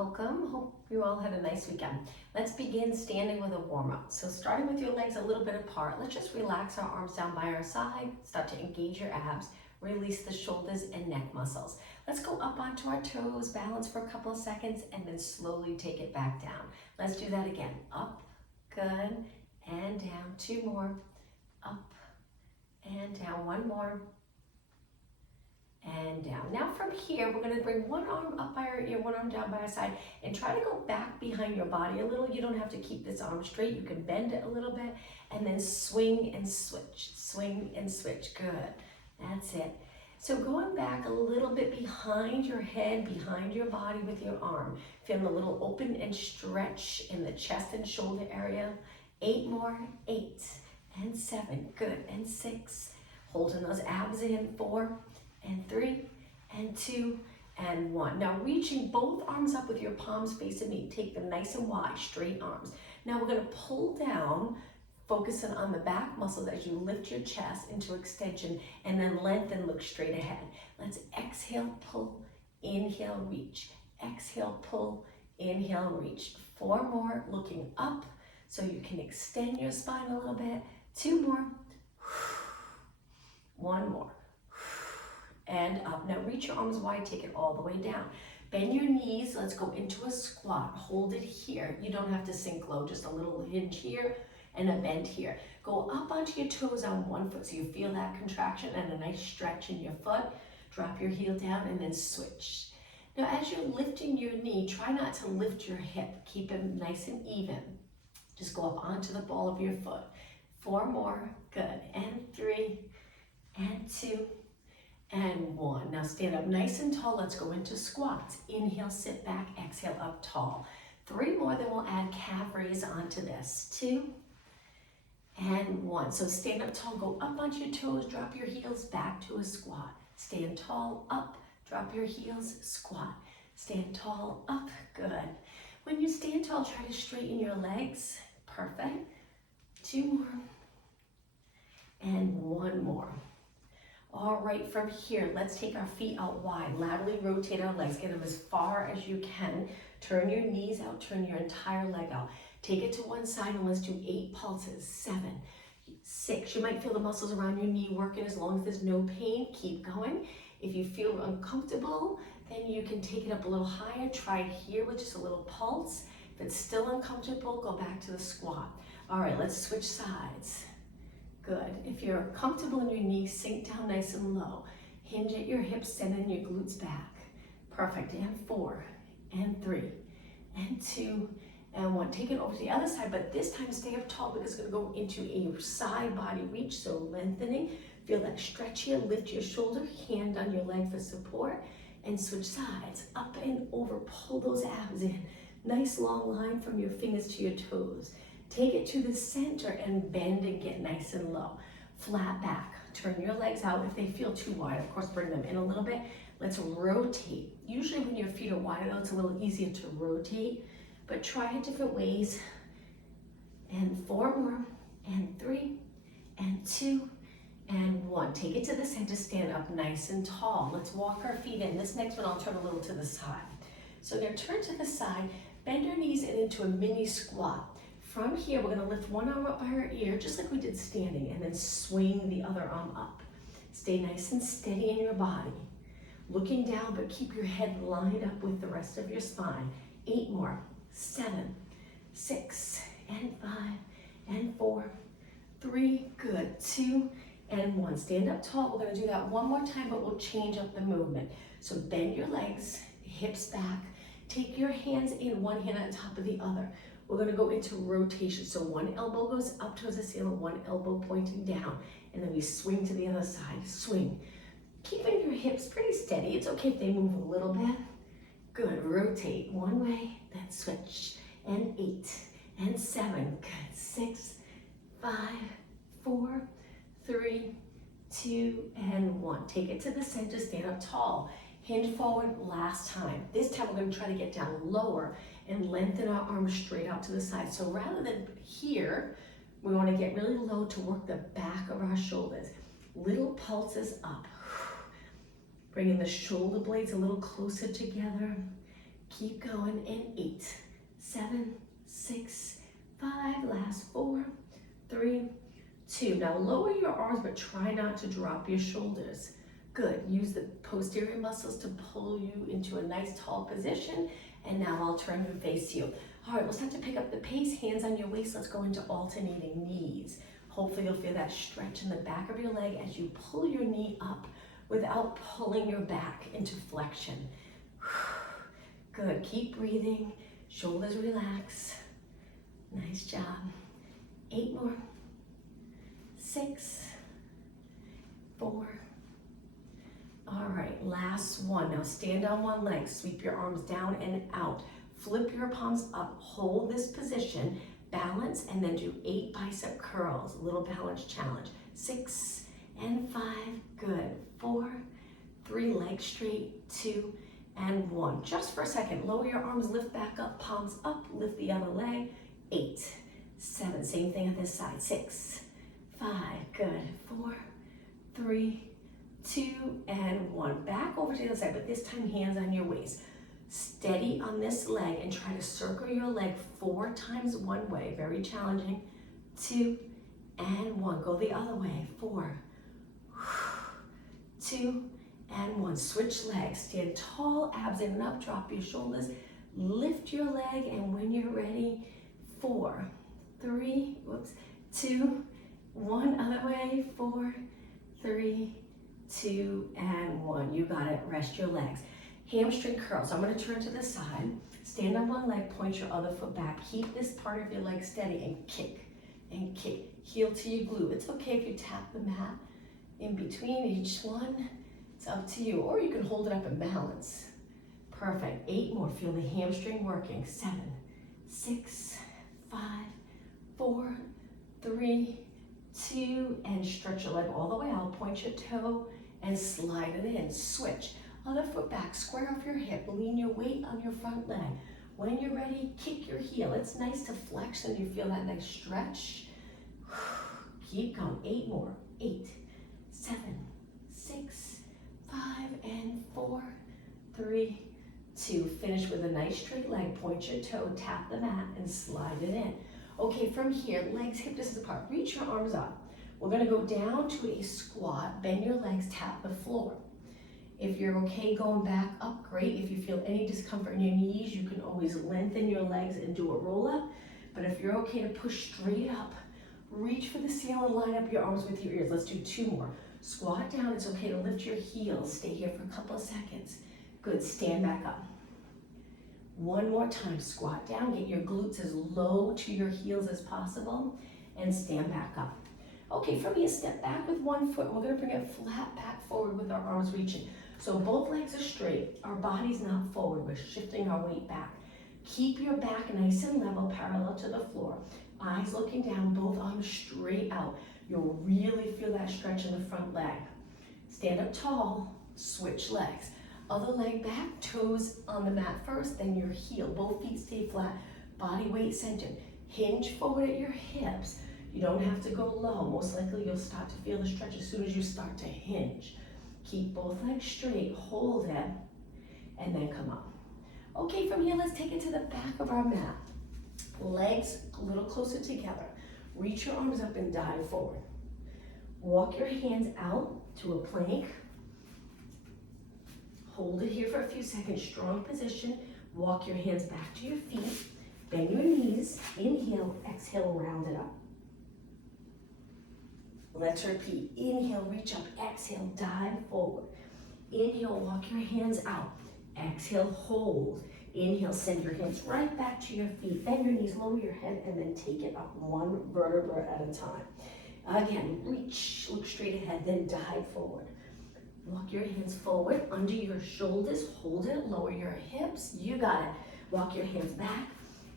welcome. Hope you all had a nice weekend. Let's begin standing with a warm-up. So starting with your legs a little bit apart, let's just relax our arms down by our side, start to engage your abs, release the shoulders and neck muscles. Let's go up onto our toes, balance for a couple of seconds, and then slowly take it back down. Let's do that again. Up, good, and down. Two more. Up and down. One more. And down. Now from here, we're going to bring one arm up by our ear, one arm down by our side, and try to go back behind your body a little. You don't have to keep this arm straight. You can bend it a little bit, and then swing and switch. Swing and switch. Good. That's it. So going back a little bit behind your head, behind your body with your arm. Feeling a little open and stretch in the chest and shoulder area. 8 more. 8 and 7. Good. And 6. Holding those abs in. 4 and 3 and 2 and 1. Now reaching both arms up with your palms facing me. Take them nice and wide, straight arms. Now we're going to pull down, focusing on the back muscles as you lift your chest into extension and then lengthen, look straight ahead. Let's exhale, pull, inhale, reach. Exhale, pull, inhale, reach. 4 more, looking up so you can extend your spine a little bit. 2 more. 1 more. And up. Now reach your arms wide, take it all the way down. Bend your knees, let's go into a squat. Hold it here. You don't have to sink low, just a little hinge here and a bend here. Go up onto your toes on one foot so you feel that contraction and a nice stretch in your foot. Drop your heel down and then switch. Now as you're lifting your knee, try not to lift your hip. Keep it nice and even. Just go up onto the ball of your foot. 4 more, good. And 3 and 2. And 1. Now stand up nice and tall. Let's go into squats. Inhale, sit back, exhale, up tall. 3 more, then we'll add calf raise onto this. 2 and 1. So stand up tall, go up onto your toes, drop your heels back to a squat. Stand tall, up, drop your heels, squat. Stand tall, up, good. When you stand tall, try to straighten your legs. Perfect. 2 more. And 1 more. All right, from here, let's take our feet out wide. Laterally rotate our legs. Get them as far as you can. Turn your knees out. Turn your entire leg out. Take it to one side and let's do 8 pulses. 7, 6. You might feel the muscles around your knee working as long as there's no pain. Keep going. If you feel uncomfortable, then you can take it up a little higher. Try it here with just a little pulse. If it's still uncomfortable, go back to the squat. All right, let's switch sides. Good. If you're comfortable in your knees, sink down nice and low. Hinge at your hips, send in your glutes back. Perfect. And 4, and 3, and 2, and 1. Take it over to the other side, but this time stay up tall because it's going to go into a side body reach, so lengthening. Feel that stretch here. Lift your shoulder, hand on your leg for support, and switch sides. Up and over. Pull those abs in. Nice long line from your fingers to your toes. Take it to the center and bend and get nice and low. Flat back. Turn your legs out. If they feel too wide, of course, bring them in a little bit. Let's rotate. Usually when your feet are wider, it's a little easier to rotate, but try it different ways. And 4 more, and 3, and 2, and 1. Take it to the center, stand up nice and tall. Let's walk our feet in. This next one, I'll turn a little to the side. So we're gonna turn to the side, bend our knees and into a mini squat. From here, we're going to lift one arm up by our ear, just like we did standing, and then swing the other arm up. Stay nice and steady in your body. Looking down, but keep your head lined up with the rest of your spine. 8 more. 7, 6, and 5, and 4, 3, good. 2, and 1. Stand up tall. We're going to do that one more time, but we'll change up the movement. So bend your legs, hips back. Take your hands in, one hand on top of the other. We're going to go into rotation. So one elbow goes up towards the ceiling, one elbow pointing down, and then we swing to the other side. Swing. Keeping your hips pretty steady. It's okay if they move a little bit. Good. Rotate one way, then switch. And 8, and 7. Good. 6, 5, 4, 3, 2, and 1. Take it to the center. Stand up tall. Hinge forward last time. This time we're going to try to get down lower and lengthen our arms straight out to the side. So rather than here, we want to get really low to work the back of our shoulders. Little pulses up. Bringing the shoulder blades a little closer together. Keep going in 8, 7, 6, 5, last 4, 3, 2. Now lower your arms, but try not to drop your shoulders. Good, use the posterior muscles to pull you into a nice tall position. And now I'll turn and face you. All right, we'll start to pick up the pace, hands on your waist. Let's go into alternating knees. Hopefully you'll feel that stretch in the back of your leg as you pull your knee up without pulling your back into flexion. Good, keep breathing, shoulders relax. Nice job. 8 more. 6, 4. All right, last one. Now stand on one leg, sweep your arms down and out. Flip your palms up, hold this position, balance, and then do 8 bicep curls, a little balance challenge. 6 and 5, good. 4, 3, legs straight, 2 and 1. Just for a second, lower your arms, lift back up, palms up, lift the other leg. 8, 7, same thing on this side. 6, 5, good. 4, 3, 2, and 1. Back over to the other side, but this time hands on your waist. Steady on this leg and try to circle your leg 4 times one way. Very challenging. 2 and 1. Go the other way. 4, 2 and 1. Switch legs. Stand tall, abs in and up. Drop your shoulders. Lift your leg, and when you're ready, 4, 3, 2, 1. Other way. 4, 3, 2, and 1. You got it. Rest your legs. Hamstring curls. I'm going to turn to the side. Stand on one leg, point your other foot back. Keep this part of your leg steady and kick and kick. Heel to your glute. It's okay if you tap the mat in between each one. It's up to you. Or you can hold it up and balance. Perfect. 8 more. Feel the hamstring working. 7, 6, 5, 4, 3, 2, and stretch your leg all the way out. Point your toe and slide it in. Switch. Other foot back, square off your hip, lean your weight on your front leg. When you're ready, kick your heel. It's nice to flex and you feel that nice stretch. Keep going. 8 more. 8, 7, 6, 5, and 4, 3, 2. Finish with a nice straight leg. Point your toe, tap the mat, and slide it in. Okay, from here, legs hip distance apart. Reach your arms up. We're going to go down to a squat. Bend your legs, tap the floor. If you're okay going back up, great. If you feel any discomfort in your knees, you can always lengthen your legs and do a roll up. But if you're okay to push straight up, reach for the ceiling, line up your arms with your ears. Let's do 2 more. Squat down. It's okay to lift your heels. Stay here for a couple of seconds. Good. Stand back up. 1 more time. Squat down. Get your glutes as low to your heels as possible and stand back up. Okay, from here, step back with 1 foot. We're going to bring it flat back forward with our arms reaching. So both legs are straight, our body's not forward, we're shifting our weight back. Keep your back nice and level, parallel to the floor. Eyes looking down, both arms straight out. You'll really feel that stretch in the front leg. Stand up tall, switch legs. Other leg back, toes on the mat first, then your heel. Both feet stay flat, body weight centered. Hinge forward at your hips. You don't have to go low. Most likely you'll start to feel the stretch as soon as you start to hinge. Keep both legs straight, hold it, and then come up. Okay, from here, let's take it to the back of our mat. Legs a little closer together. Reach your arms up and dive forward. Walk your hands out to a plank. Hold it here for a few seconds, strong position. Walk your hands back to your feet. Bend your knees, inhale, exhale, round it up. Let's repeat. Inhale, reach up. Exhale, dive forward. Inhale, walk your hands out. Exhale, hold. Inhale, send your hands right back to your feet. Bend your knees, lower your head, and then take it up 1 vertebra at a time. Again, reach, look straight ahead, then dive forward. Walk your hands forward, under your shoulders, hold it, lower your hips. You got it. Walk your hands back,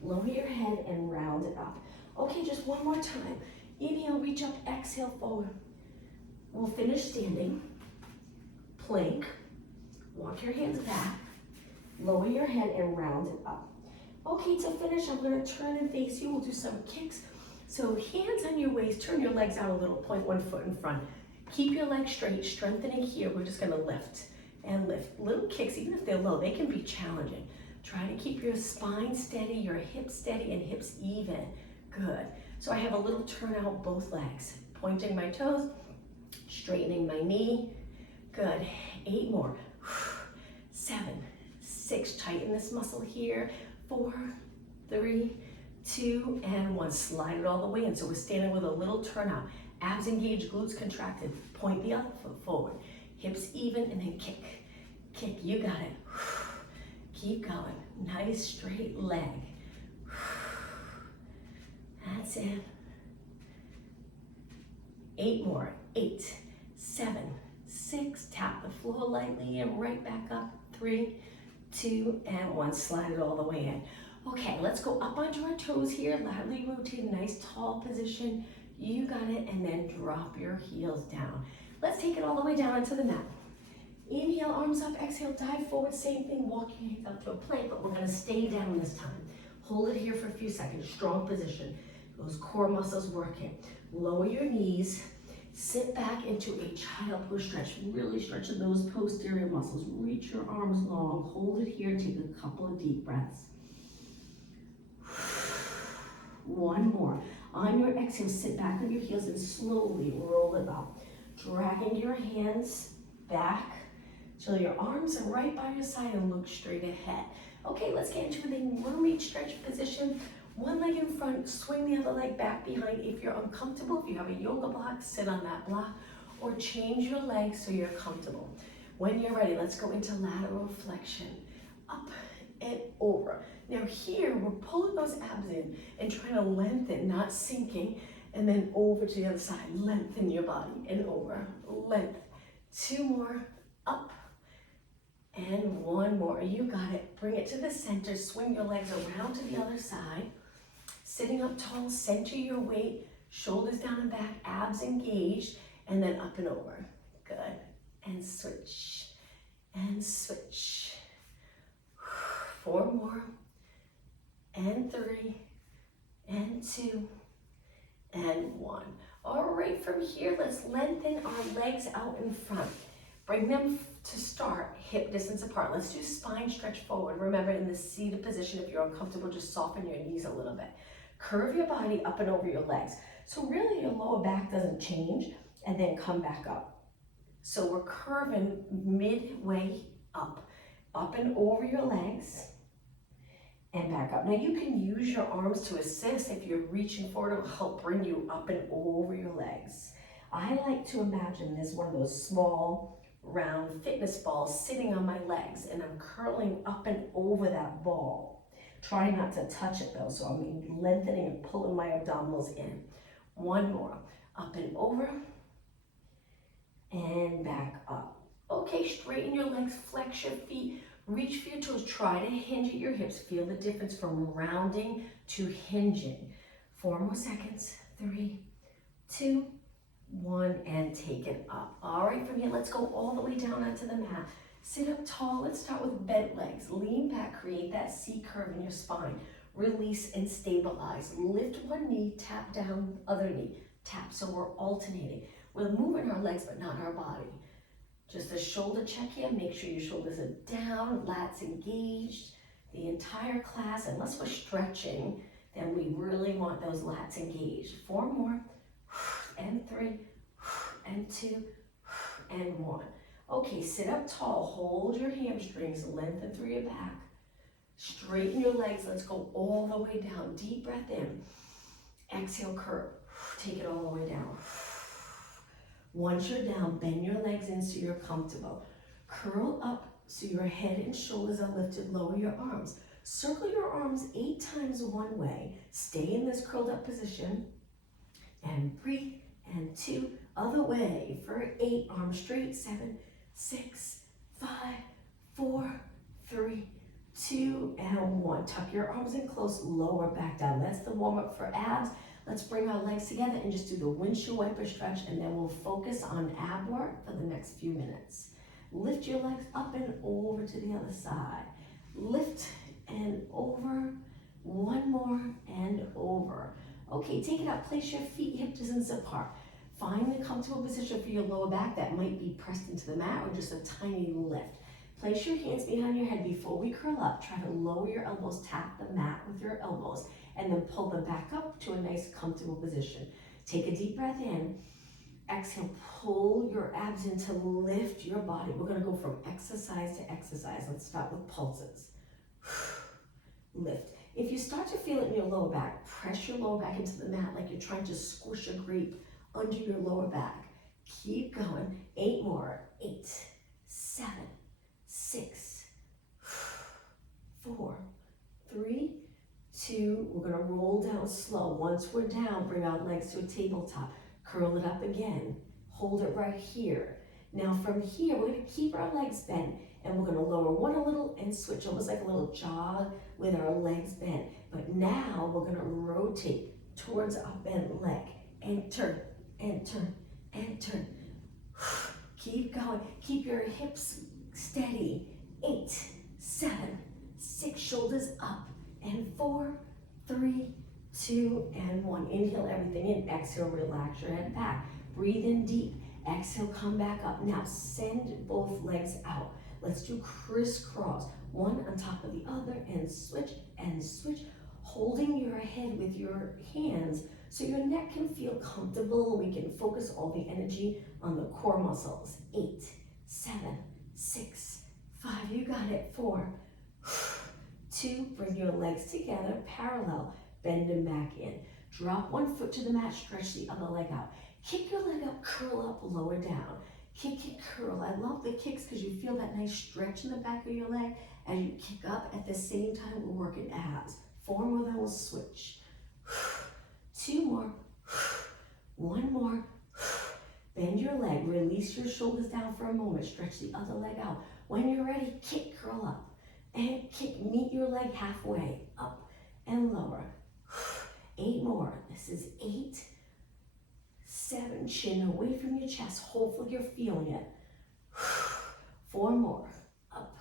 lower your head, and round it up. Okay, just 1 more time. Inhale, reach up, exhale, forward. We'll finish standing. Plank. Walk your hands back. Lower your head and round it up. Okay, to finish, I'm going to turn and face you. We'll do some kicks. So hands on your waist, turn your legs out a little, point 1 foot in front. Keep your legs straight, strengthening here. We're just going to lift and lift. Little kicks, even if they're low, they can be challenging. Try to keep your spine steady, your hips steady, and hips even. Good. So I have a little turn out both legs. Pointing my toes, straightening my knee. Good. 8 more. 7, 6. Tighten this muscle here. 4, 3, 2, and 1. Slide it all the way in. So we're standing with a little turnout. Abs engaged, glutes contracted. Point the other foot forward. Hips even, and then kick. Kick. You got it. Keep going. Nice straight leg. That's it. 8 more. 8, 7, 6. Tap the floor lightly and right back up. 3, 2, and 1. Slide it all the way in. Okay, let's go up onto our toes here. Laterally rotate, nice tall position. You got it, and then drop your heels down. Let's take it all the way down into the mat. Inhale, arms up, exhale, dive forward. Same thing, walk your hands up to a plank, but we're gonna stay down this time. Hold it here for a few seconds, strong position. Those core muscles working. Lower your knees, sit back into a child pose stretch. Really stretching those posterior muscles. Reach your arms long, hold it here, take a couple of deep breaths. One more. On your exhale, sit back on your heels and slowly roll it up. Dragging your hands back till your arms are right by your side and look straight ahead. Okay, let's get into the mermaid stretch position. One leg in front, swing the other leg back behind. If you're uncomfortable, if you have a yoga block, sit on that block or change your legs so you're comfortable. When you're ready, let's go into lateral flexion. Up and over. Now here, we're pulling those abs in and trying to lengthen, not sinking, and then over to the other side. Lengthen your body and over. Length. 2 more. Up. And 1 more. You got it. Bring it to the center. Swing your legs around to the other side. Sitting up tall, center your weight. Shoulders down and back. Abs engaged. And then up and over. Good. And switch. And switch. 4 more. And 3. And 2. And 1. All right, from here, let's lengthen our legs out in front. Bring them to start hip distance apart. Let's do spine stretch forward. Remember, in the seated position, if you're uncomfortable, just soften your knees a little bit. Curve your body up and over your legs. So really your lower back doesn't change, and then come back up. So we're curving midway up and over your legs, and back up. Now you can use your arms to assist. If you're reaching forward, it'll help bring you up and over your legs. I like to imagine there's one of those small, round fitness balls sitting on my legs, and I'm curling up and over that ball. Try not to touch it though, so I'm lengthening and pulling my abdominals in. 1 more. Up and over, and back up. Okay, straighten your legs, flex your feet, reach for your toes. Try to hinge at your hips. Feel the difference from rounding to hinging. 4 more seconds. 3, 2, 1, and take it up. All right, from here, let's go all the way down onto the mat. Sit up tall. Let's start with bent legs. Lean back, create that C curve in your spine. Release and stabilize. Lift one knee, tap down, other knee, tap. So we're alternating. We're moving our legs, but not our body. Just a shoulder check here. Make sure your shoulders are down, lats engaged the entire class. Unless we're stretching, then we really want those lats engaged. 4 more, and 3, and 2, and 1. Okay, sit up tall, hold your hamstrings, lengthen through your back. Straighten your legs, let's go all the way down. Deep breath in, exhale, curve. Take it all the way down. Once you're down, bend your legs in so you're comfortable. Curl up so your head and shoulders are lifted, lower your arms. Circle your arms 8 times one way. Stay in this curled up position. And 3, and 2, other way for 8, arms straight, 7, 6, 5, 4, 3, 2, and 1. Tuck your arms in close, lower back down. That's the warm up for abs. Let's bring our legs together and just do the windshield wiper stretch, and then we'll focus on ab work for the next few minutes. Lift your legs up and over to the other side. Lift and over. 1 more and over. Okay, take it out. Place your feet hip distance apart. Find the comfortable position for your lower back. That might be pressed into the mat or just a tiny lift. Place your hands behind your head before we curl up. Try to lower your elbows, tap the mat with your elbows, and then pull them back up to a nice comfortable position. Take a deep breath in. Exhale, pull your abs in to lift your body. We're gonna go from exercise to exercise. Let's start with pulses. Lift. If you start to feel it in your lower back, press your lower back into the mat like you're trying to squish a grape under your lower back. Keep going. 8 more. 8, 7, 6, 4, 3, 2. We're gonna roll down slow. Once we're down, bring our legs to a tabletop. Curl it up again. Hold it right here. Now from here, we're gonna keep our legs bent and we're gonna lower one a little and switch, almost like a little jog with our legs bent. But now we're gonna rotate towards our bent leg and turn, and turn, and turn. Keep going. Keep your hips steady. 8, 7, 6, shoulders up. And 4, 3, 2, and 1. Inhale everything in. Exhale, relax your head back. Breathe in deep. Exhale, come back up. Now send both legs out. Let's do crisscross. One on top of the other and switch, holding your head with your hands so your neck can feel comfortable. We can focus all the energy on the core muscles. 8, 7, 6, 5. You got it. 4, 2. Bring your legs together, parallel. Bend them back in. Drop one foot to the mat, stretch the other leg out. Kick your leg up, curl up, lower down. Kick and curl. I love the kicks because you feel that nice stretch in the back of your leg as you kick up. At the same time, we're working abs. 4 more, then we'll switch. 2 more. 1 more. Bend your leg. Release your shoulders down for a moment. Stretch the other leg out. When you're ready, kick, curl up. And kick, meet your leg halfway. Up and lower. 8 more. This is 8, 7. Chin away from your chest. Hopefully you're feeling it. 4 more. Up.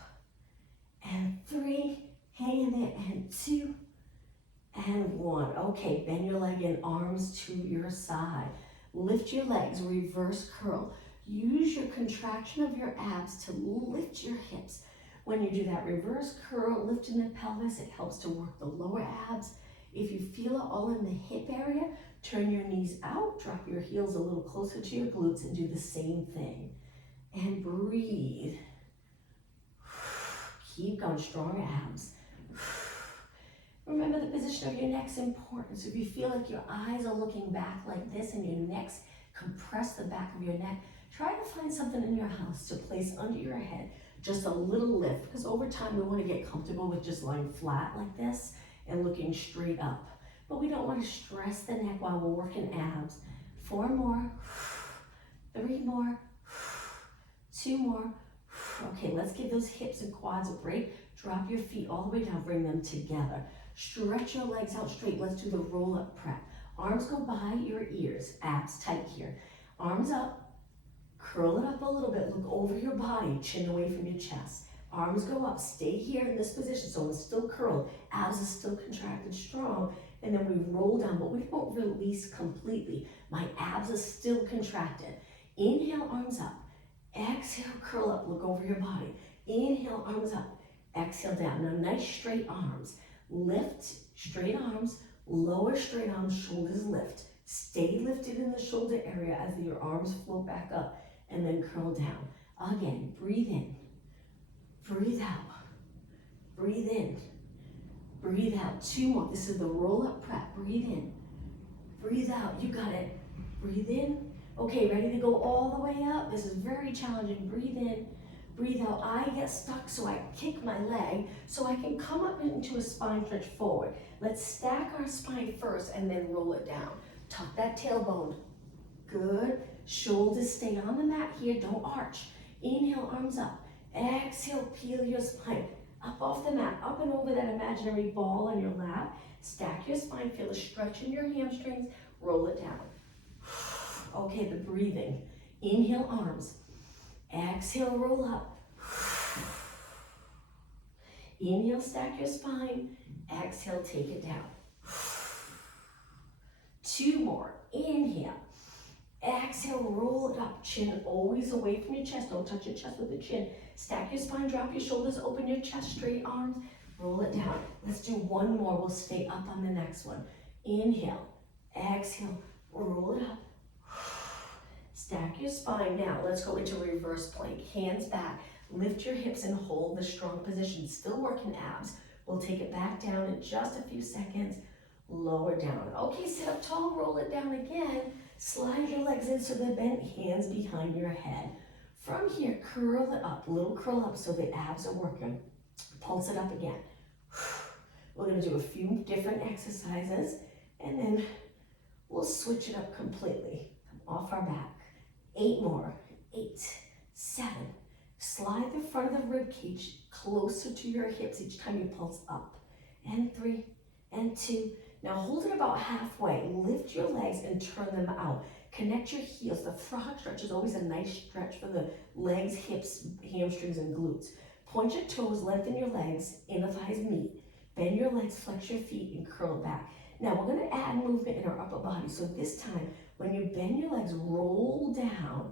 And 3. Hang in there. And 2. And 1. Okay, bend your leg in, arms to your side. Lift your legs, reverse curl. Use your contraction of your abs to lift your hips. When you do that reverse curl, lifting the pelvis, it helps to work the lower abs. If you feel it all in the hip area, turn your knees out, drop your heels a little closer to your glutes and do the same thing. And breathe. Keep going, strong abs. Remember the position of your neck's important. So if you feel like your eyes are looking back like this and your neck's compress the back of your neck, try to find something in your house to place under your head. Just a little lift, because over time we want to get comfortable with just lying flat like this and looking straight up. But we don't want to stress the neck while we're working abs. 4 more, 3 more, 2 more. Okay, let's give those hips and quads a break. Drop your feet all the way down, bring them together. Stretch your legs out straight. Let's do the roll-up prep. Arms go by your ears, abs tight here. Arms up, curl it up a little bit, look over your body, chin away from your chest. Arms go up, stay here in this position, so it's still curled, abs are still contracted strong, and then we roll down, but we don't release completely. My abs are still contracted. Inhale, arms up. Exhale, curl up, look over your body. Inhale, arms up. Exhale, down. Now, nice straight arms. Lift, straight arms, lower straight arms, shoulders lift. Stay lifted in the shoulder area as your arms float back up, and then curl down. Again, breathe in. Breathe out. Breathe in. Breathe out. 2 more. This is the roll-up prep. Breathe in. Breathe out. You got it. Breathe in. Okay, ready to go all the way up? This is very challenging. Breathe in. Breathe out. I get stuck, so I kick my leg so I can come up into a spine stretch forward. Let's stack our spine first and then roll it down. Tuck that tailbone. Good. Shoulders stay on the mat here. Don't arch. Inhale, arms up. Exhale, peel your spine. Up off the mat, up and over that imaginary ball on your lap. Stack your spine, feel a stretch in your hamstrings. Roll it down. Okay, the breathing. Inhale, arms. Exhale, roll up. Inhale, stack your spine. Exhale, take it down. 2 more. Inhale. Exhale, roll it up, chin always away from your chest. Don't touch your chest with the chin. Stack your spine, drop your shoulders, open your chest, straight arms, roll it down. Let's do one more. We'll stay up on the next one. Inhale, exhale, roll it up. Stack your spine. Now let's go into reverse plank. Hands back, lift your hips and hold the strong position. Still working abs. We'll take it back down in just a few seconds. Lower down. Okay, sit up tall, roll it down again. Slide your legs in so they're bent, hands behind your head. From here, curl it up, little curl up so the abs are working. Pulse it up again. We're gonna do a few different exercises and then we'll switch it up completely. Come off our back. 8 more, 8, 7. Slide the front of the rib cage closer to your hips each time you pulse up. And 3, and 2. Now hold it about halfway. Lift your legs and turn them out. Connect your heels. The frog stretch is always a nice stretch for the legs, hips, hamstrings, and glutes. Point your toes, lengthen your legs, inner thighs meet. Bend your legs, flex your feet, and curl back. Now we're gonna add movement in our upper body. So this time, when you bend your legs, roll down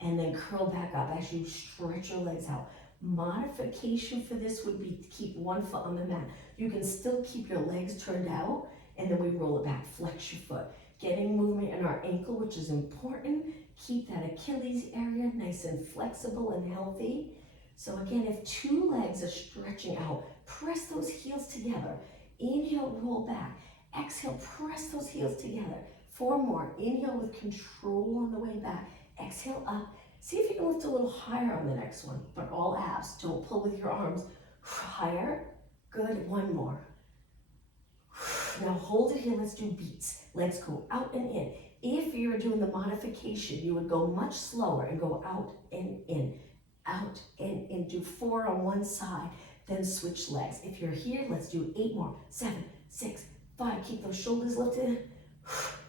and then curl back up as you stretch your legs out. Modification for this would be to keep one foot on the mat. You can still keep your legs turned out and then we roll it back, flex your foot. Getting movement in our ankle, which is important. Keep that Achilles area nice and flexible and healthy. So again, if 2 legs are stretching out, press those heels together. Inhale, roll back. Exhale, press those heels together. 4 more. Inhale with control on the way back. Exhale up. See if you can lift a little higher on the next one, but all abs. Don't pull with your arms. Higher. Good. 1 more. Now hold it here. Let's do beats. Legs go out and in. If you're doing the modification, you would go much slower and go out and in. Out and in. Do 4 on one side, then switch legs. If you're here, let's do 8 more. 7, 6, 5. Keep those shoulders lifted.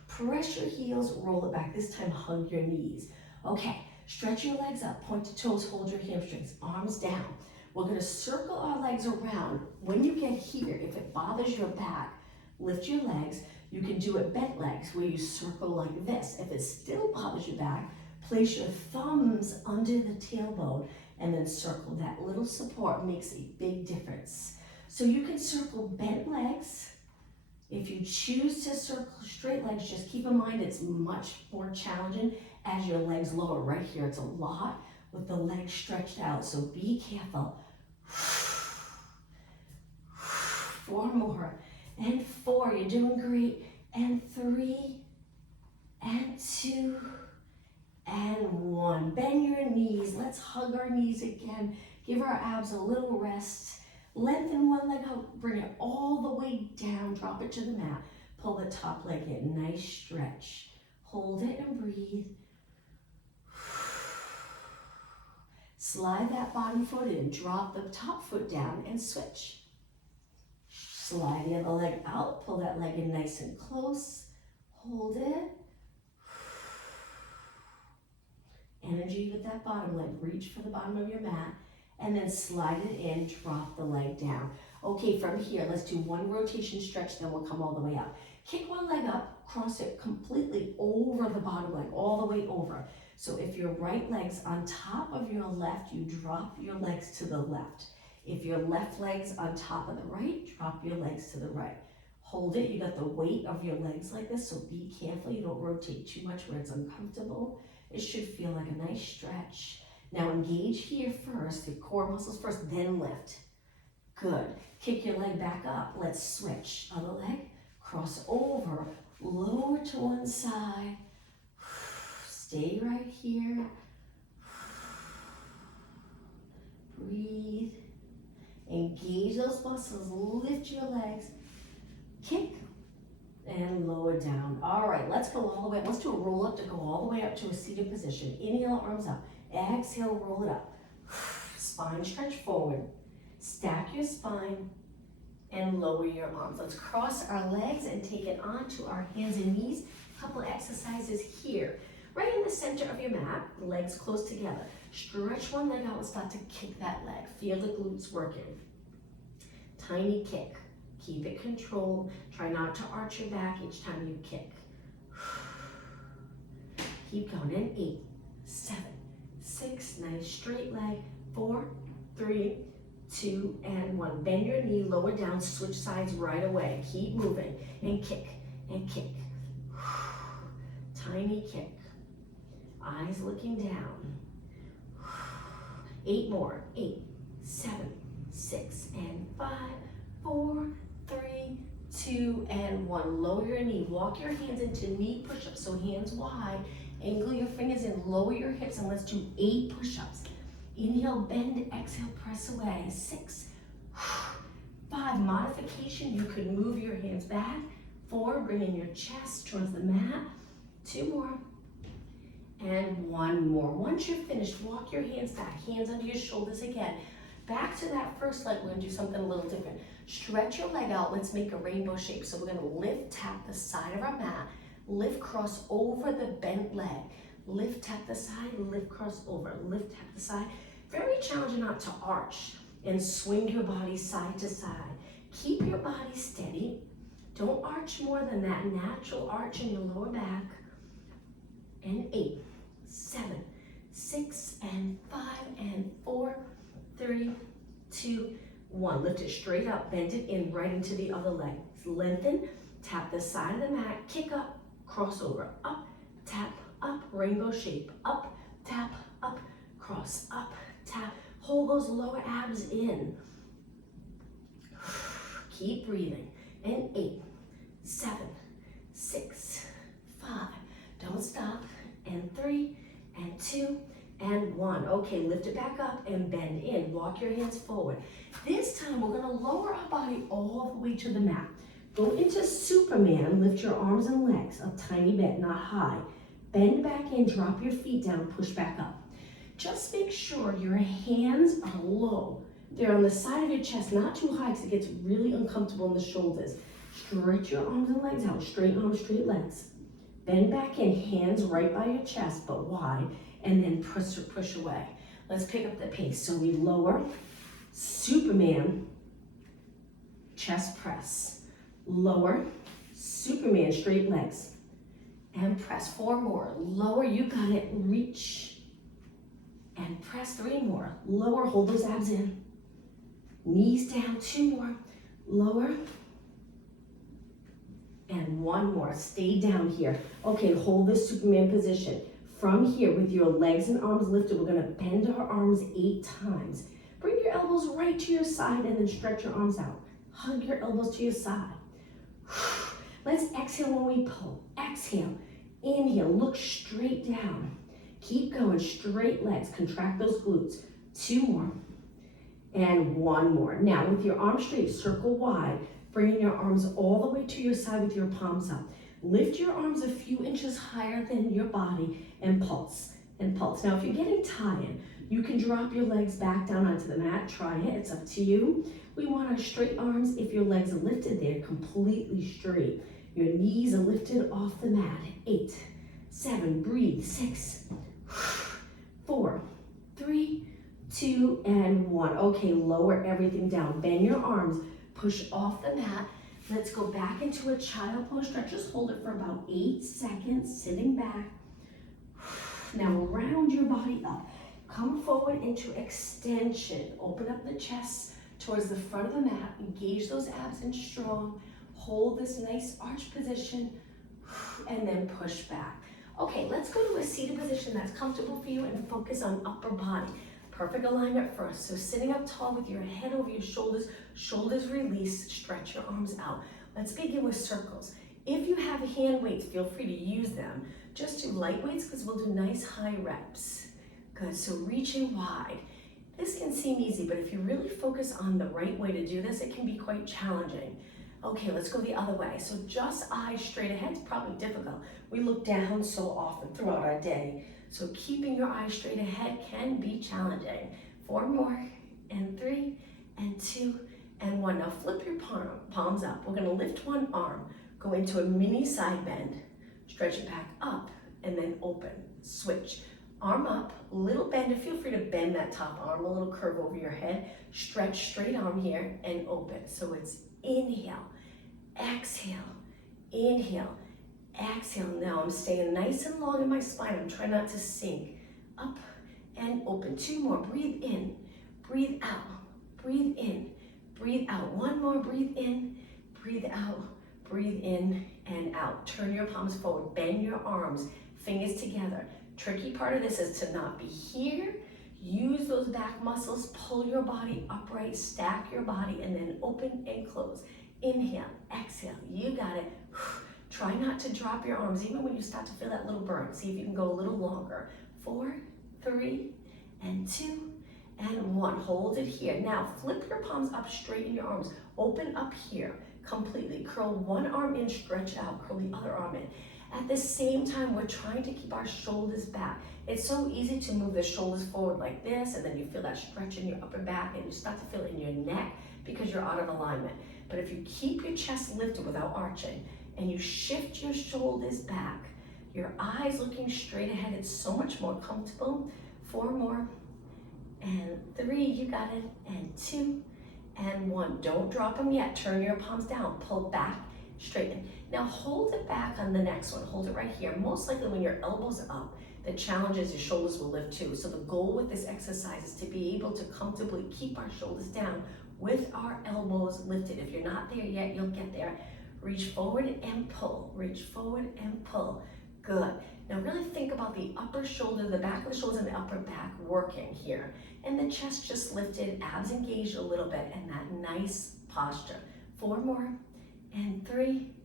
Press your heels, roll it back. This time, hug your knees. Okay, stretch your legs up, point to toes, hold your hamstrings, arms down. We're gonna circle our legs around. When you get here, if it bothers your back, lift your legs. You can do it bent legs, where you circle like this. If it still bothers your back, place your thumbs under the tailbone and then circle. That little support makes a big difference. So you can circle bent legs. If you choose to circle straight legs, just keep in mind it's much more challenging as your legs lower. Right here, it's a lot with the legs stretched out, so be careful. 4 more, and 4, you're doing great, and 3, and 2, and 1. Bend your knees, let's hug our knees again. Give our abs a little rest. Lengthen one leg out, bring it all the way down, drop it to the mat. Pull the top leg in, nice stretch. Hold it and breathe. Slide that bottom foot in, drop the top foot down and switch. Slide the other leg out, pull that leg in nice and close. Hold it. Energy with that bottom leg, reach for the bottom of your mat. And then slide it in, drop the leg down. Okay, from here, let's do 1 rotation stretch, then we'll come all the way up. Kick one leg up, cross it completely over the bottom leg, all the way over. So if your right leg's on top of your left, you drop your legs to the left. If your left leg's on top of the right, drop your legs to the right. Hold it, you got the weight of your legs like this, so be careful, you don't rotate too much where it's uncomfortable. It should feel like a nice stretch. Now engage here first, the core muscles first, then lift. Good. Kick your leg back up. Let's switch. Other leg, cross over, lower to one side. Stay right here. Breathe. Engage those muscles. Lift your legs. Kick and lower down. All right, let's go all the way up. Let's do a roll up to go all the way up to a seated position. Inhale, arms up. Exhale, roll it up. Spine stretch forward. Stack your spine and lower your arms. Let's cross our legs and take it onto our hands and knees. A couple exercises here. Right in the center of your mat, legs close together. Stretch one leg out and start to kick that leg. Feel the glutes working. Tiny kick. Keep it controlled. Try not to arch your back each time you kick. Keep going. And 8, 7, 6. Nice straight leg. 4, 3, 2, and 1. Bend your knee, lower down, switch sides right away. Keep moving. And kick, and kick. Tiny kick. Eyes looking down. 8 more. 8, 7, 6, and 5, 4, 3, 2, and 1. Lower your knee. Walk your hands into knee push-ups. So hands wide. Angle your fingers in. Lower your hips, and let's do 8 push-ups. Inhale, bend, exhale, press away. 6, 5. Modification. You could move your hands back. 4. Bring in your chest towards the mat. 2 more. And 1 more. Once you're finished, walk your hands back. Hands under your shoulders again. Back to that first leg. We're going to do something a little different. Stretch your leg out. Let's make a rainbow shape. So we're going to lift, tap the side of our mat. Lift, cross over the bent leg. Lift, tap the side. Lift, cross over. Lift, tap the side. Very challenging not to arch and swing your body side to side. Keep your body steady. Don't arch more than that natural arch in your lower back. And 8, 7, 6, and 5, and 4, 3, 2, 1. Lift it straight up, bend it in right into the other leg. Lengthen, tap the side of the mat, kick up, cross over, up, tap, up, rainbow shape, up, tap, up, cross, up, tap. Hold those lower abs in. Keep breathing. And 8, 7, 6, 5. Don't stop. And 3, and 2, and 1. Okay, lift it back up and bend in. Walk your hands forward. This time we're going to lower our body all the way to the mat. Go into Superman. Lift your arms and legs a tiny bit, not high. Bend back in, drop your feet down, push back up. Just make sure your hands are low. They're on the side of your chest, not too high because it gets really uncomfortable in the shoulders. Stretch your arms and legs out, straight arms, straight legs. Bend back in, hands right by your chest, but wide, and then push away. Let's pick up the pace. So we lower, Superman, chest press. Lower, Superman, straight legs, and press. 4 more. Lower, you got it, reach, and press. 3 more. Lower, hold those abs in. Knees down, 2 more. Lower, and 1 more. Stay down here. Okay, hold this Superman position. From here, with your legs and arms lifted, we're gonna bend our arms 8 times. Bring your elbows right to your side and then stretch your arms out. Hug your elbows to your side. Let's exhale when we pull. Exhale, inhale, look straight down. Keep going, straight legs, contract those glutes. 2 more, and 1 more. Now, with your arms straight, circle wide. Bringing your arms all the way to your side with your palms up. Lift your arms a few inches higher than your body and pulse, and pulse. Now, if you're getting tired, you can drop your legs back down onto the mat. Try it, it's up to you. We want our straight arms. If your legs are lifted, they're completely straight. Your knees are lifted off the mat. 8, 7, breathe. 6, 4, 3, 2, and 1. Okay, lower everything down. Bend your arms. Push off the mat. Let's go back into a child pose stretch. Just hold it for about 8 seconds, sitting back. Now round your body up. Come forward into extension. Open up the chest towards the front of the mat. Engage those abs in strong. Hold this nice arch position and then push back. Okay, let's go to a seated position that's comfortable for you and focus on upper body. Perfect alignment first. So sitting up tall with your head over your shoulders, shoulders release, stretch your arms out. Let's begin with circles. If you have hand weights, feel free to use them. Just do light weights because we'll do nice high reps. Good, so reaching wide. This can seem easy, but if you really focus on the right way to do this, it can be quite challenging. Okay, let's go the other way. So just eyes straight ahead is probably difficult. We look down so often throughout our day. So keeping your eyes straight ahead can be challenging. 4 more, and 3, and 2, and 1. Now flip your palms up. We're gonna lift one arm, go into a mini side bend, stretch it back up, and then open, switch. Arm up, little bend, feel free to bend that top arm, a little curve over your head, stretch straight arm here, and open. So it's inhale, exhale, inhale, Exhale. Now I'm staying nice and long in my spine. I'm trying not to sink. Up and open. 2 more. Breathe in. Breathe out. Breathe in. Breathe out. 1 more. Breathe in. Breathe out. Breathe in and out. Turn your palms forward. Bend your arms. Fingers together. Tricky part of this is to not be here. Use those back muscles. Pull your body upright. Stack your body and then open and close. Inhale. Exhale. You got it. Try not to drop your arms, even when you start to feel that little burn. See if you can go a little longer. 4, 3, and 2, and 1. Hold it here. Now, flip your palms up, straighten your arms. Open up here completely. Curl one arm in, stretch it out. Curl the other arm in. At the same time, we're trying to keep our shoulders back. It's so easy to move the shoulders forward like this, and then you feel that stretch in your upper back, and you start to feel it in your neck because you're out of alignment. But if you keep your chest lifted without arching, and you shift your shoulders back, your eyes looking straight ahead, it's so much more comfortable. 4 more, and 3, you got it, and 2, and 1. Don't drop them yet. Turn your palms down, pull back, straighten. Now hold it back on the next one. Hold it right here. Most likely when your elbows are up, the challenge is your shoulders will lift too. So the goal with this exercise is to be able to comfortably keep our shoulders down with our elbows lifted. If you're not there yet, you'll get there. Reach forward and pull. Reach forward and pull. Good. Now really think about the upper shoulder, the back of the shoulders and the upper back working here. And the chest just lifted, abs engaged a little bit, and that nice posture. 4 more, and 3,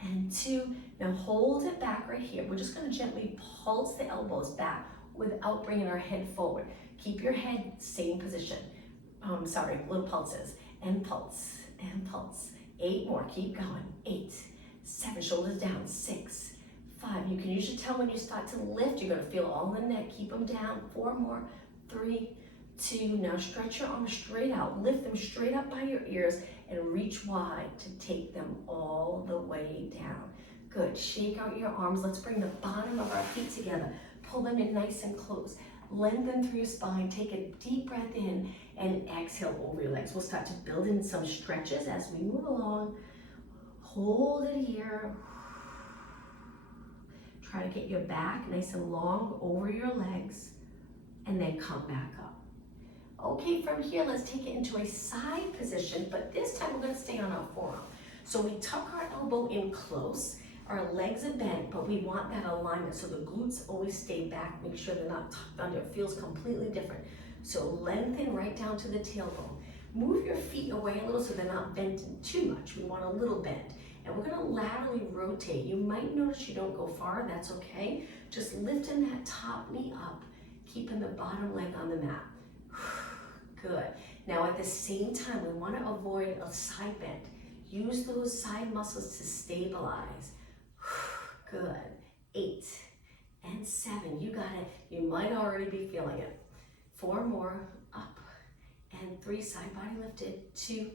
and 2. Now hold it back right here. We're just going to gently pulse the elbows back without bringing our head forward. Keep your head same position. Little pulses, and pulse, and pulse. 8 more, keep going. 8, 7, shoulders down. 6, 5. You can usually tell when you start to lift, you're gonna feel all in the neck. Keep them down. 4 more, 3, 2. Now stretch your arms straight out. Lift them straight up by your ears and reach wide to take them all the way down. Good, shake out your arms. Let's bring the bottom of our feet together. Pull them in nice and close. Lengthen through your spine. Take a deep breath in and exhale over your legs. We'll start to build in some stretches as we move along. Hold it here. Try to get your back nice and long over your legs and then come back up. Okay, from here, let's take it into a side position, but this time we're gonna stay on our forearm. So we tuck our elbow in close. Our legs are bent, but we want that alignment, so the glutes always stay back. Make sure they're not tucked under. It feels completely different. So lengthen right down to the tailbone. Move your feet away a little so they're not bent too much. We want a little bend. And we're gonna laterally rotate. You might notice you don't go far, that's okay. Just lifting that top knee up, keeping the bottom leg on the mat. Good. Now at the same time, we wanna avoid a side bend. Use those side muscles to stabilize. Good. 8 and 7. You got it. You might already be feeling it. 4 more. Up and 3. Side body lifted. 2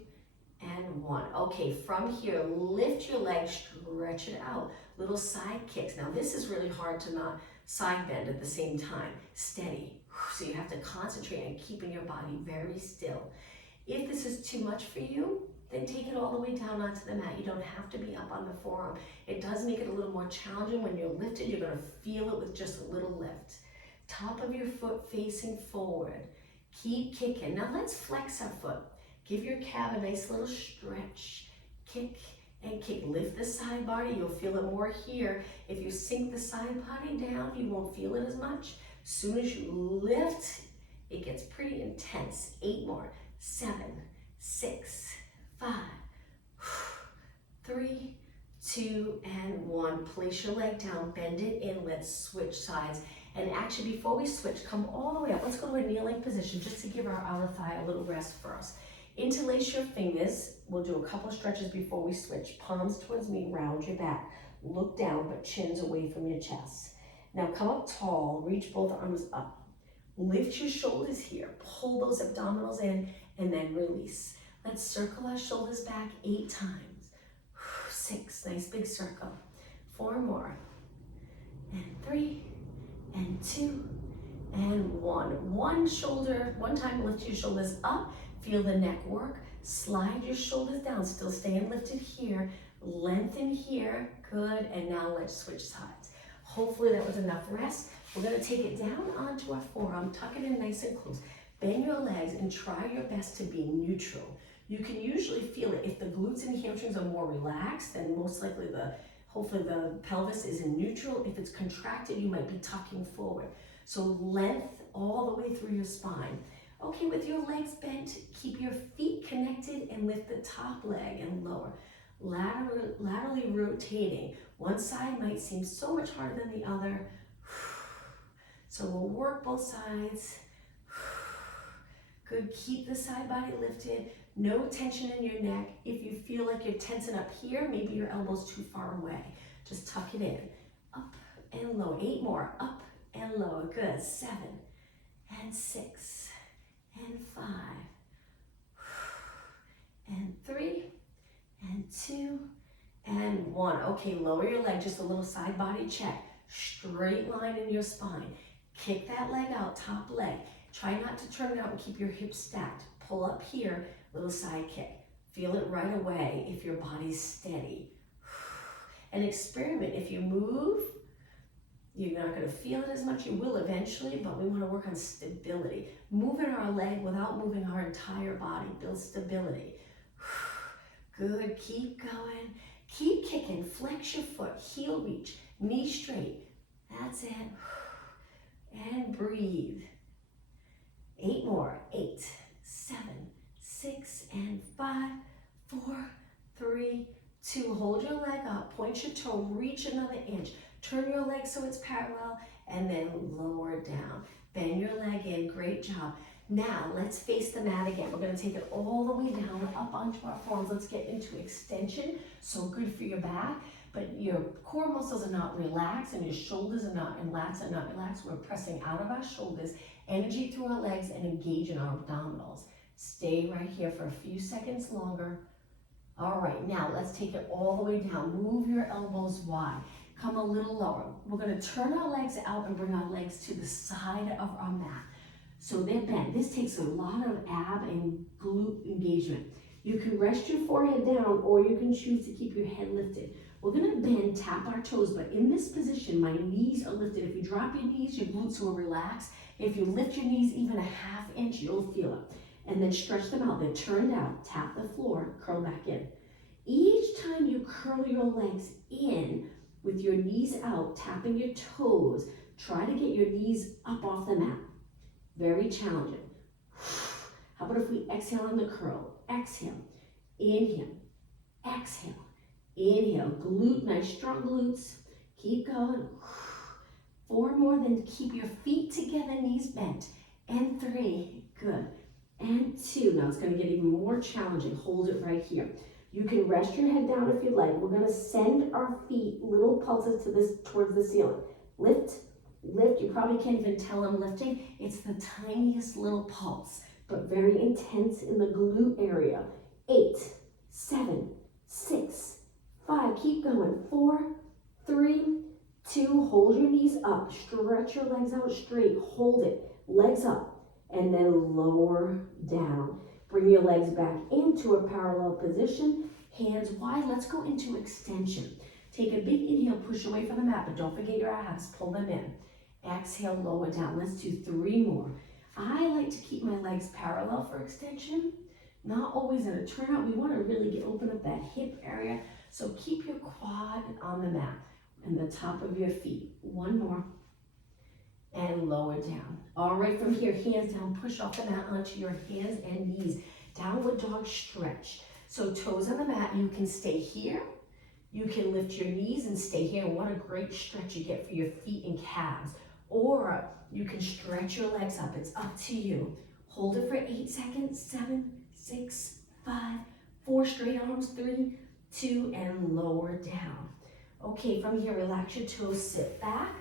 and 1. Okay, from here, lift your legs, stretch it out. Little side kicks. Now this is really hard to not side bend at the same time. Steady. So you have to concentrate on keeping your body very still. If this is too much for you, then take it all the way down onto the mat. You don't have to be up on the forearm. It does make it a little more challenging. When you're lifted, you're gonna feel it with just a little lift. Top of your foot facing forward. Keep kicking. Now let's flex our foot. Give your calf a nice little stretch. Kick and kick. Lift the side body. You'll feel it more here. If you sink the side body down, you won't feel it as much. As soon as you lift, it gets pretty intense. 8 more. 7, 6, 5, 3, 2, and 1. Place your leg down, bend it in. Let's switch sides. And actually, before we switch, come all the way up. Let's go to a kneeling position just to give our outer thigh a little rest first. Interlace your fingers. We'll do a couple stretches before we switch. Palms towards me, round your back. Look down, but chins away from your chest. Now come up tall, reach both arms up. Lift your shoulders here. Pull those abdominals in, and then release. Let's circle our shoulders back 8 times. 6, nice big circle. 4 more. And 3, and 2, and 1. One time lift your shoulders up. Feel the neck work. Slide your shoulders down, still staying lifted here. Lengthen here, good, and now let's switch sides. Hopefully that was enough rest. We're gonna take it down onto our forearm, tuck it in nice and close. Bend your legs and try your best to be neutral. You can usually feel it. If the glutes and hamstrings are more relaxed, then most likely hopefully the pelvis is in neutral. If it's contracted, you might be tucking forward. So length all the way through your spine. Okay, with your legs bent, keep your feet connected and lift the top leg and lower. Laterally rotating. One side might seem so much harder than the other. So we'll work both sides. Good, keep the side body lifted. No tension in your neck. If you feel like you're tensing up here, maybe your elbow's too far away. Just tuck it in. Up and low. 8 more. Up and lower. Good. 7 and 6 and 5 and 3 and 2 and 1. Okay, lower your leg. Just a little side body check. Straight line in your spine. Kick that leg out, top leg. Try not to turn it out and keep your hips stacked. Pull up here, little side kick. Feel it right away if your body's steady. And experiment. If you move, you're not going to feel it as much. You will eventually, but we want to work on stability. Moving our leg without moving our entire body. Build stability. Good. Keep going. Keep kicking. Flex your foot. Heel reach. Knee straight. That's it. And breathe. 8 more. 8, 7, 6, and 5, 4, 3, 2. Hold your leg up. Point your toe. Reach another inch. Turn your leg so it's parallel, and then lower down. Bend your leg in. Great job. Now, let's face the mat again. We're going to take it all the way down, up onto our forearms. Let's get into extension. So good for your back, but your core muscles are not relaxed, and your shoulders are not, and lats are not relaxed. We're pressing out of our shoulders, energy through our legs, and engage in our abdominals. Stay right here for a few seconds longer. All right, now let's take it all the way down. Move your elbows wide. Come a little lower. We're going to turn our legs out and bring our legs to the side of our mat. So they're bent. This takes a lot of ab and glute engagement. You can rest your forehead down, or you can choose to keep your head lifted. We're going to bend, tap our toes, but in this position, my knees are lifted. If you drop your knees, your glutes will relax. If you lift your knees even a ½ inch, you'll feel it. And then stretch them out. They're turned out. Tap the floor, curl back in. Each time you curl your legs in with your knees out, tapping your toes, try to get your knees up off the mat. Very challenging. How about if we exhale on the curl? Exhale, inhale, exhale, inhale. Glute, nice strong glutes. Keep going. 4 more, then keep your feet together, knees bent. And 3, good. And 2, now it's going to get even more challenging. Hold it right here. You can rest your head down if you like. We're going to send our feet little pulses towards the ceiling. Lift, lift. You probably can't even tell I'm lifting. It's the tiniest little pulse, but very intense in the glute area. 8, 7, 6, 5. Keep going. 4, 3, 2. Hold your knees up. Stretch your legs out straight. Hold it. Legs up. And then lower down. Bring your legs back into a parallel position. Hands wide. Let's go into extension. Take a big inhale, push away from the mat, but don't forget your abs. Pull them in. Exhale, lower down. Let's do 3 more. I like to keep my legs parallel for extension. Not always in a turnout. We want to really open up that hip area. So keep your quad on the mat and the top of your feet. 1 more. And lower down. All right, from here, hands down, push off the mat onto your hands and knees. Downward dog stretch. So toes on the mat, you can stay here. You can lift your knees and stay here. What a great stretch you get for your feet and calves. Or you can stretch your legs up. It's up to you. Hold it for 8 seconds. 7, 6, 5, 4, straight arms, 3, 2, and lower down. Okay, from here, relax your toes, sit back.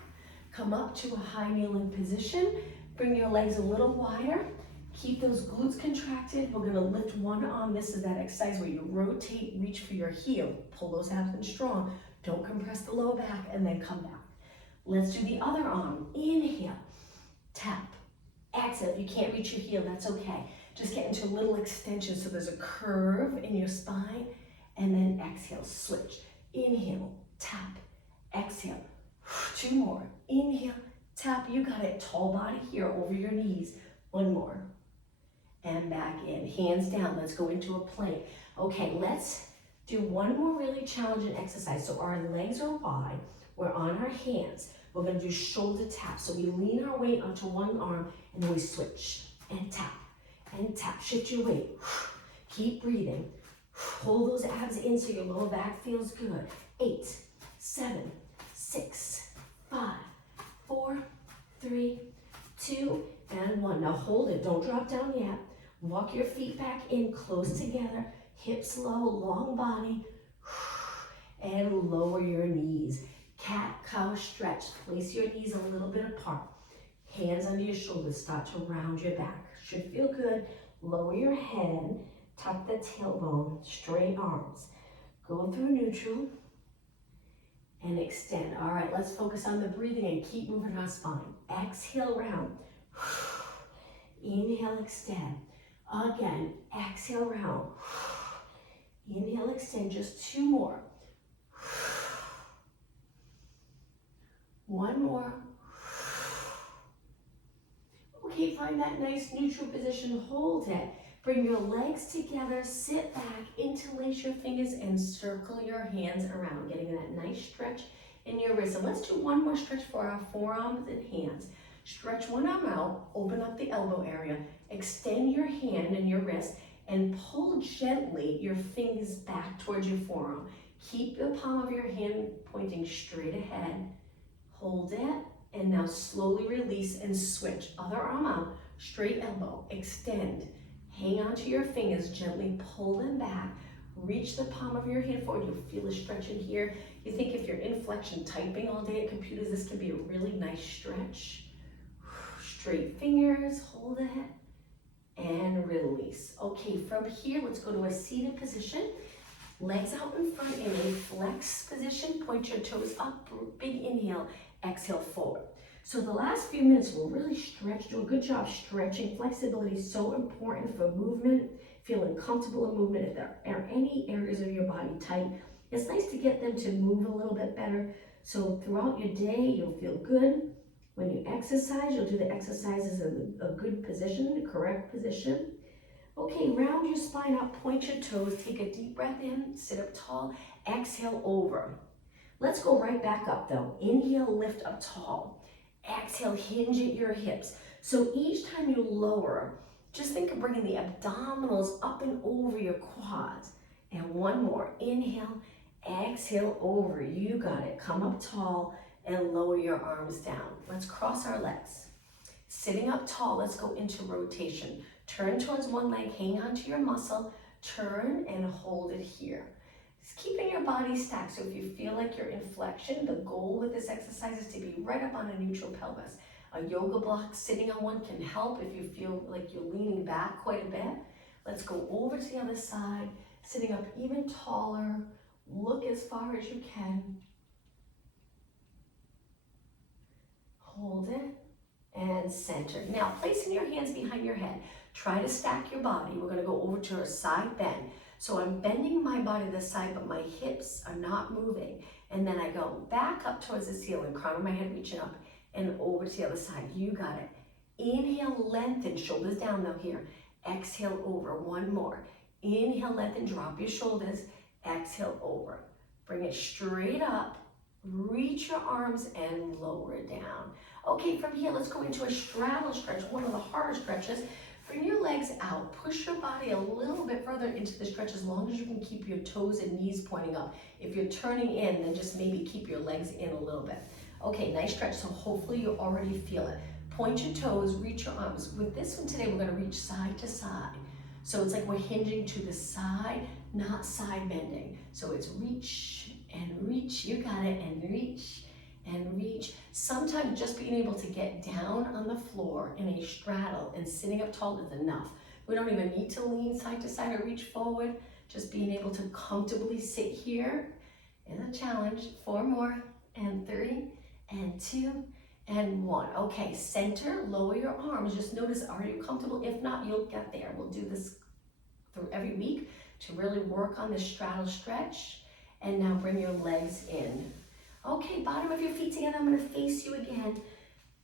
Come up to a high kneeling position. Bring your legs a little wider. Keep those glutes contracted. We're gonna lift one arm. This is that exercise where you rotate, reach for your heel. Pull those abs in strong. Don't compress the lower back, and then come back. Let's do the other arm. Inhale, tap, exhale. If you can't reach your heel, that's okay. Just get into a little extension so there's a curve in your spine, and then exhale, switch. Inhale, tap, exhale. 2 more. Inhale, tap. You got it. Tall body here over your knees. 1 more. And back in. Hands down. Let's go into a plank. Okay, let's do 1 more really challenging exercise. So our legs are wide. We're on our hands. We're going to do shoulder taps. So we lean our weight onto one arm and then we switch and tap and tap. Shift your weight. Keep breathing. Hold those abs in so your lower back feels good. 8, 7, 6, 5, 4, 3, 2, and 1. Now hold it. Don't drop down yet. Walk your feet back in, close together. Hips low, long body. And lower your knees. Cat, cow stretch. Place your knees a little bit apart. Hands under your shoulders. Start to round your back. Should feel good. Lower your head. Tuck the tailbone. Straight arms. Go through neutral. And extend. All right, let's focus on the breathing and keep moving our spine. Exhale, round. Inhale, extend. Again, exhale, round. Inhale, extend. Just 2 more. 1 more. Okay, find that nice neutral position. Hold it. Bring your legs together. Sit back. Interlace your fingers and circle your hands around, getting that nice stretch in your wrists. And let's do 1 more stretch for our forearms and hands. Stretch one arm out. Open up the elbow area. Extend your hand and your wrist and pull gently your fingers back towards your forearm. Keep the palm of your hand pointing straight ahead. Hold it, and now slowly release and switch. Other arm out, straight elbow, extend. Hang on to your fingers, gently pull them back. Reach the palm of your hand forward. You'll feel a stretch in here. You think if you're in flexion typing all day at computers, this can be a really nice stretch. Straight fingers, hold it, and release. Okay, from here, let's go to a seated position. Legs out in front in a flex position. Point your toes up, big inhale, exhale forward. So the last few minutes will really stretch. Do a good job stretching. Flexibility is so important for movement, feeling comfortable in movement. If there are any areas of your body tight, it's nice to get them to move a little bit better. So throughout your day, you'll feel good. When you exercise, you'll do the exercises in a good position, the correct position. Okay, round your spine up, point your toes, take a deep breath in, sit up tall, exhale over. Let's go right back up though. Inhale, lift up tall. Exhale, hinge at your hips. So each time you lower, just think of bringing the abdominals up and over your quads. And 1 more, inhale, exhale over. You got it. Come up tall and lower your arms down. Let's cross our legs. Sitting up tall, let's go into rotation. Turn towards one leg, hang on to your muscle, turn and hold it here. Just keeping your body stacked, so if you feel like you're in flexion, the goal with this exercise is to be right up on a neutral pelvis. A yoga block sitting on one can help if you feel like you're leaning back quite a bit. Let's go over to the other side, sitting up even taller. Look as far as you can. Hold it. And center. Now, placing your hands behind your head, try to stack your body. We're going to go over to a side bend. So I'm bending my body to the side, but my hips are not moving. And then I go back up towards the ceiling, crown of my head reaching up, and over to the other side. You got it. Inhale, lengthen, shoulders down though here. Exhale over. 1 more. Inhale, lengthen, drop your shoulders. Exhale over. Bring it straight up. Reach your arms and lower it down. Okay, from here, let's go into a straddle stretch, one of the harder stretches. Bring your legs out. Push your body a little bit further into the stretch as long as you can keep your toes and knees pointing up. If you're turning in, then just maybe keep your legs in a little bit. Okay, nice stretch. So hopefully you already feel it. Point your toes, reach your arms. With this one today, we're going to reach side to side. So it's like we're hinging to the side, not side bending. So it's reach and reach. You got it. And reach and reach. Sometimes just being able to get down on the floor in a straddle and sitting up tall is enough. We don't even need to lean side to side or reach forward. Just being able to comfortably sit here is a challenge. 4 more, and 3, and 2, and 1. Okay, center, lower your arms. Just notice, are you comfortable? If not, you'll get there. We'll do this through every week. to really work on the straddle stretch. And now bring your legs in. Okay, bottom of your feet together. I'm gonna face you again.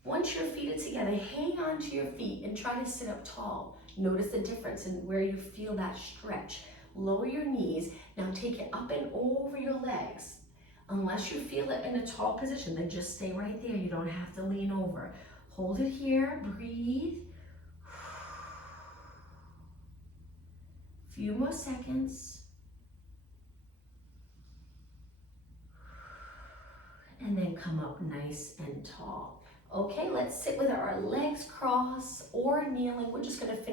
Once your feet are together, hang on to your feet and try to sit up tall. Notice the difference in where you feel that stretch. Lower your knees. Now take it up and over your legs. Unless you feel it in a tall position, then just stay right there. You don't have to lean over. Hold it here, breathe. Few more seconds. And then come up nice and tall. Okay, let's sit with our legs crossed or kneeling. We're just gonna finish